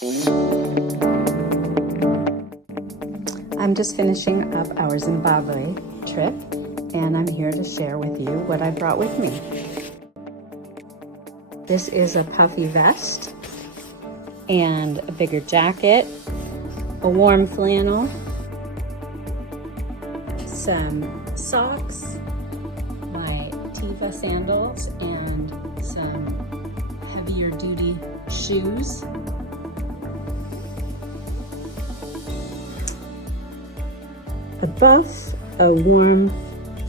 I'm just finishing up our Zimbabwe trip, and I'm here to share with you what I brought with me. This is a puffy vest and a bigger jacket, a warm flannel, some socks, my Tiva sandals, and some heavier duty shoes. A buff, a warm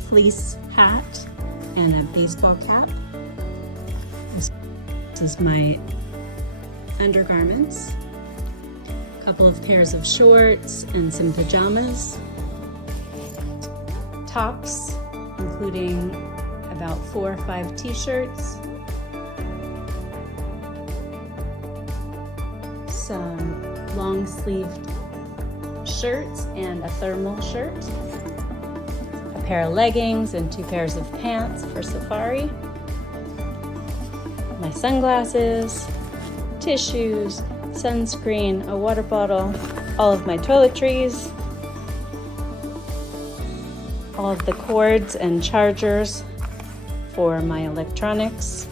fleece hat, and a baseball cap. This is my undergarments, a couple of pairs of shorts and some pajamas, tops, including about 4 or 5 t-shirts, some long-sleeved shirts and a thermal shirt, a pair of leggings and 2 pairs of pants for safari, my sunglasses, tissues, sunscreen, a water bottle, all of my toiletries, all of the cords and chargers for my electronics,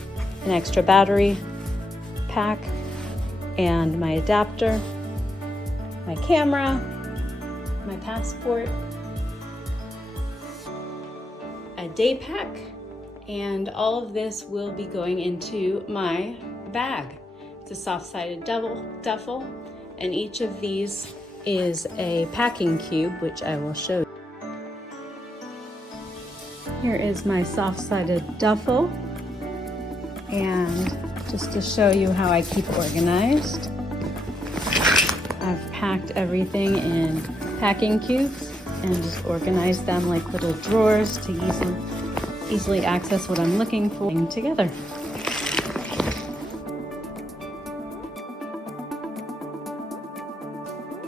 an extra battery pack, and my adapter, my camera, my passport, a day pack, and all of this will be going into my bag. It's a soft-sided duffel, and each of these is a packing cube, which I will show you. Here is my soft-sided duffel, and just to show you how I keep organized, I've packed everything in packing cubes and just organized them like little drawers to easily access what I'm looking for together.